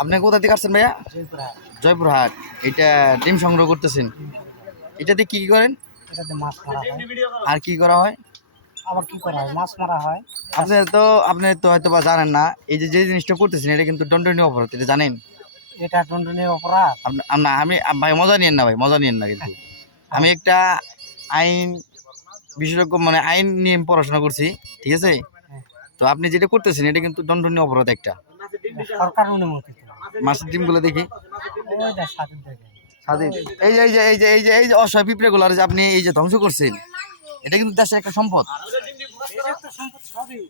আপনি কোথা থেকে আসছেন ভাইয়া? জয়পুরহাট। এটা ডিম সংগ্রহ করতেছেন, এটাতে কি কি করেন? এটাতে মাছ মারা হয়, আর কি করা হয়? আবার কি করা হয়, মাছ মারা হয়। আপনি তো হয়তো বা জানেন না, এই যে যে জিনিসটা করতেছেন এটা কিন্তু দণ্ডনীয় অপরাধ, এটা জানেন? এটা দণ্ডনীয় অপরাধ। ভাই মজা নিয়েন না, ভাই মজা নিয়েন না কিন্তু। আমি একটা আইন বিশেষজ্ঞ, মানে আইন নিয়ে পড়াশোনা করছি, ঠিক আছে? তো আপনি যেটা করতেছেন এটা কিন্তু দণ্ডনীয় অপরাধ একটা। সরকার অনুমোদিত। মাছের ডিমগুলো দেখি ওই যে সাথে দেখে স্বাধীন। এই যে অসহায় পিঁপড়ে গুলার যে আপনি এই যে ধ্বংস করছেন, এটা কিন্তু দেশের একটা সম্পদ।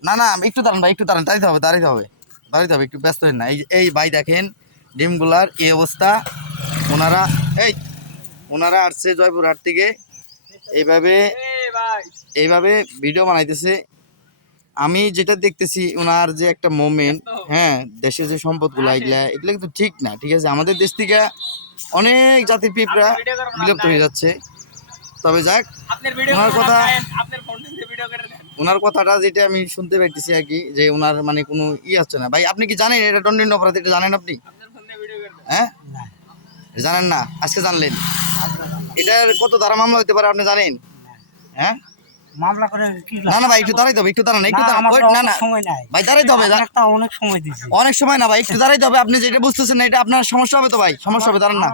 না না, একটু দাঁড়ান ভাই, একটু দাঁড়ান, দাঁড়াইতে হবে, একটু ব্যস্ত হন না। এই ভাই দেখেন ডিমগুলার এই অবস্থা। ওনারা ওনারা আসছে জয়পুরহাট থেকে, এইভাবে এইভাবে ভিডিও বানাইতেছে। আমি যেটা দেখতেছি ওনার যে একটা মোমেন্ট, হ্যাঁ, দেশের যে সম্পদগুলো এগুলা কিন্তু ঠিক না, ঠিক আছে? আমাদের দেশ থেকে অনেক জাতির পিঁপড়া বিলুপ্ত হয়ে যাচ্ছে। তবে যাক, ওনার কথাটা যেটা আমি শুনতে পাইতেছি আর কি, যে ওনার মানে কোনো আছে না। ভাই আপনি কি জানেন এটা দণ্ডনীয় অপরাধ, এটা জানেন আপনি? হ্যাঁ, জানেন না, আজকে জানলেন। এটার কত ধারা মামলা হতে পারে আপনি জানেন? হ্যাঁ, মামলা করে কি না না ভাই, একটু দাঁড়াইতে হবে, একটু দাঁড়ান, না না সময় নাই ভাই, দাঁড়াইতে হবে। অনেক সময় দিছি। অনেক সময় না ভাই, একটু দাঁড়াইতে হবে। আপনি যেটা বুঝতেছেন না, এটা আপনার সমস্যা হবে তো ভাই, সমস্যা হবে, দাঁড়ান না।